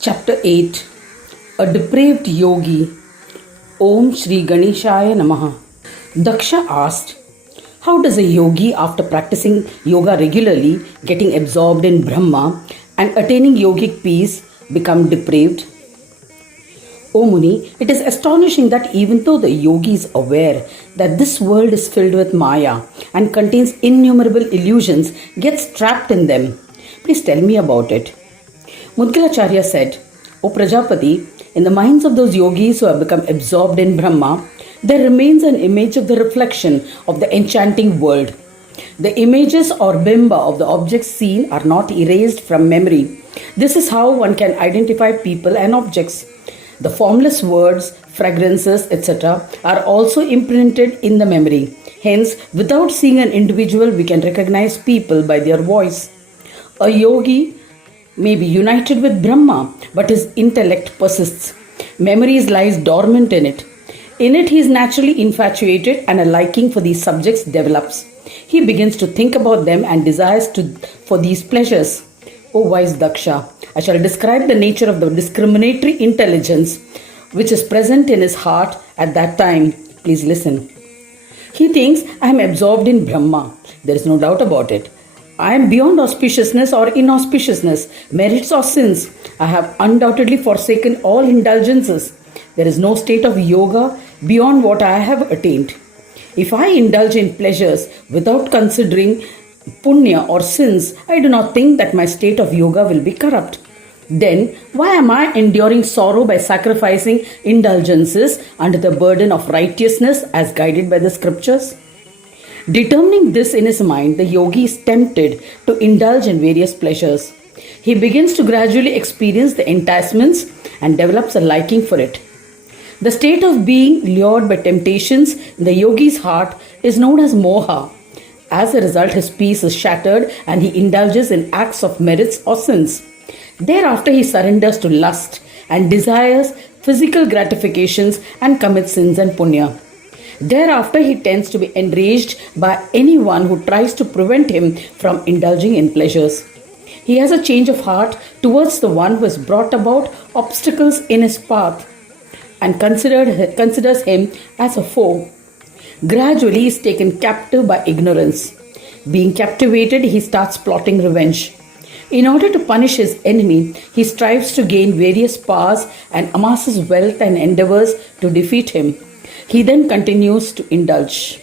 Chapter 8 A Depraved Yogi. Om Shri Ganeshaya Namaha. Daksha asked, how does a yogi, after practicing yoga regularly, getting absorbed in Brahma and attaining yogic peace, become depraved? O Muni, it is astonishing that even though the yogi is aware that this world is filled with Maya and contains innumerable illusions, gets trapped in them. Please tell me about it. Mudgalacharya said, O Prajapati, in the minds of those yogis who have become absorbed in Brahma, there remains an image of the reflection of the enchanting world. The images or bimba of the objects seen are not erased from memory. This is how one can identify people and objects. The formless words, fragrances, etc. are also imprinted in the memory. Hence, without seeing an individual, we can recognize people by their voice. A yogi may be united with Brahma, but his intellect persists. Memories lies dormant in it. In it, he is naturally infatuated and a liking for these subjects develops. He begins to think about them and desires for these pleasures. O wise Daksha, I shall describe the nature of the discriminatory intelligence which is present in his heart at that time. Please listen. He thinks, I am absorbed in Brahma. There is no doubt about it. I am beyond auspiciousness or inauspiciousness, merits or sins. I have undoubtedly forsaken all indulgences. There is no state of yoga beyond what I have attained. If I indulge in pleasures without considering punya or sins, I do not think that my state of yoga will be corrupt. Then, why am I enduring sorrow by sacrificing indulgences under the burden of righteousness as guided by the scriptures? Determining this in his mind, the yogi is tempted to indulge in various pleasures. He begins to gradually experience the enticements and develops a liking for it. The state of being lured by temptations in the yogi's heart is known as moha. As a result, his peace is shattered and he indulges in acts of merits or sins. Thereafter, he surrenders to lust and desires physical gratifications and commits sins and punya. Thereafter, he tends to be enraged by anyone who tries to prevent him from indulging in pleasures. He has a change of heart towards the one who has brought about obstacles in his path and considers him as a foe. Gradually, he is taken captive by ignorance. Being captivated, he starts plotting revenge. In order to punish his enemy, he strives to gain various powers and amasses wealth and endeavors to defeat him. He then continues to indulge.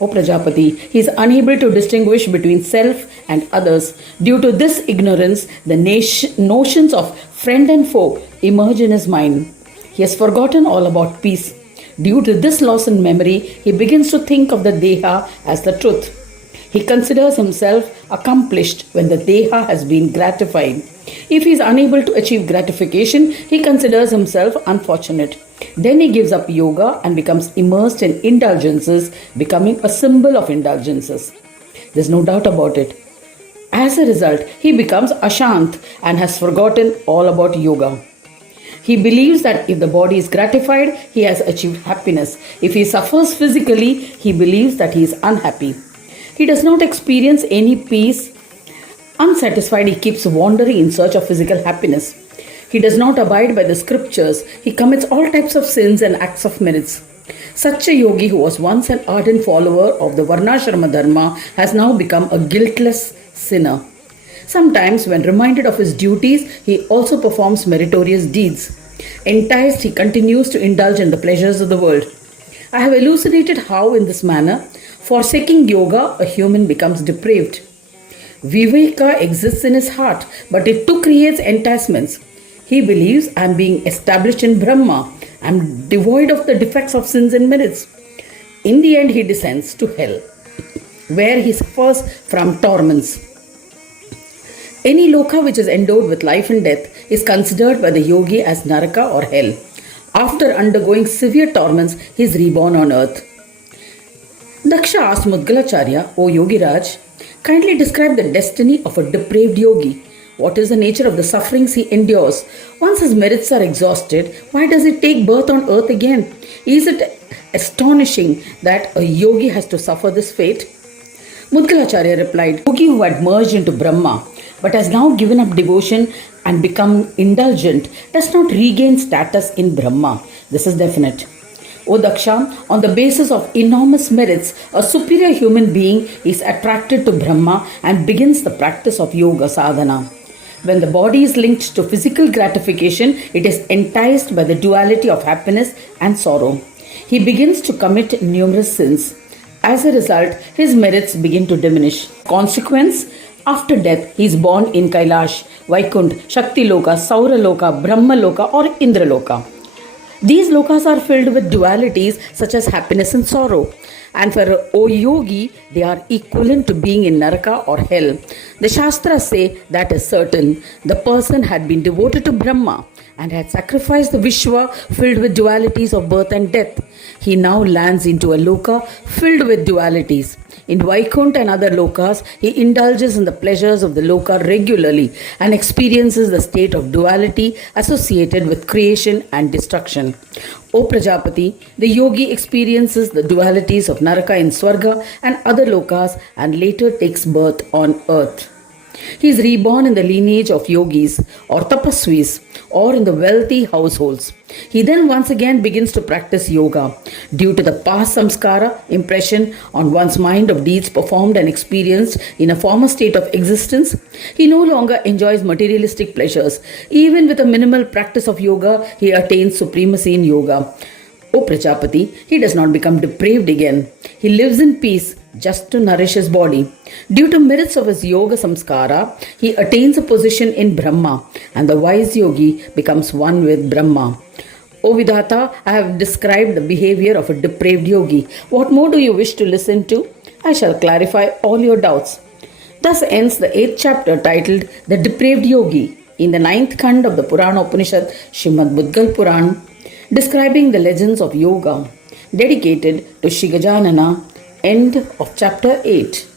O Prajapati, he is unable to distinguish between self and others. Due to this ignorance, the notions of friend and foe emerge in his mind. He has forgotten all about peace. Due to this loss in memory, he begins to think of the Deha as the truth. He considers himself accomplished when the Deha has been gratified. If he is unable to achieve gratification, he considers himself unfortunate. Then he gives up yoga and becomes immersed in indulgences, becoming a symbol of indulgences. There's no doubt about it. As a result, he becomes ashant and has forgotten all about yoga. He believes that if the body is gratified, he has achieved happiness. If he suffers physically, he believes that he is unhappy. He does not experience any peace. Unsatisfied, he keeps wandering in search of physical happiness. He does not abide by the scriptures. He commits all types of sins and acts of merits. Such a yogi who was once an ardent follower of the Varnashrama Dharma has now become a guiltless sinner. Sometimes, when reminded of his duties, he also performs meritorious deeds. Enticed, he continues to indulge in the pleasures of the world. I have elucidated how, in this manner, forsaking yoga, a human becomes depraved. Viveka exists in his heart, but it too creates enticements. He believes, I am being established in Brahma. I am devoid of the defects of sins and merits. In the end, he descends to hell, where he suffers from torments. Any loka which is endowed with life and death is considered by the yogi as naraka or hell. After undergoing severe torments, he is reborn on earth. Daksha asked Mudgalacharya, O Yogiraj, kindly describe the destiny of a depraved yogi. What is the nature of the sufferings he endures? Once his merits are exhausted, why does he take birth on earth again? Is it astonishing that a yogi has to suffer this fate? Mudgalacharya replied, Yogi who had merged into Brahma but has now given up devotion and become indulgent, does not regain status in Brahma. This is definite. O Daksha, on the basis of enormous merits, a superior human being is attracted to Brahma and begins the practice of yoga sadhana. When the body is linked to physical gratification, it is enticed by the duality of happiness and sorrow. He begins to commit numerous sins. As a result, his merits begin to diminish. Consequence, after death, he is born in Kailash, Vaikunt, Shakti Loka, Saura Loka, Brahma Loka or Indra Loka. These lokas are filled with dualities such as happiness and sorrow. And for O yogi, they are equivalent to being in Naraka or hell. The Shastras say that is certain. The person had been devoted to Brahma and had sacrificed the Vishwa filled with dualities of birth and death. He now lands into a loka filled with dualities. In Vaikunt and other lokas, he indulges in the pleasures of the loka regularly and experiences the state of duality associated with creation and destruction. O Prajapati, the yogi experiences the dualities of Naraka in Swarga and other lokas and later takes birth on earth. He is reborn in the lineage of yogis or tapasvis or in the wealthy households. He then once again begins to practice yoga. Due to the past samskara impression on one's mind of deeds performed and experienced in a former state of existence, he no longer enjoys materialistic pleasures. Even with a minimal practice of yoga, he attains supremacy in yoga. O Prajapati, he does not become depraved again. He lives in peace just to nourish his body. Due to merits of his yoga samskara, he attains a position in Brahma and the wise yogi becomes one with Brahma. O Vidhata, I have described the behavior of a depraved yogi. What more do you wish to listen to? I shall clarify all your doubts. Thus ends the 8th chapter titled The Depraved Yogi in the 9th Khand of the Purana Upanishad Srimad Mudgal Puran, describing the legends of yoga, dedicated to Shri Gajanana. End of chapter 8.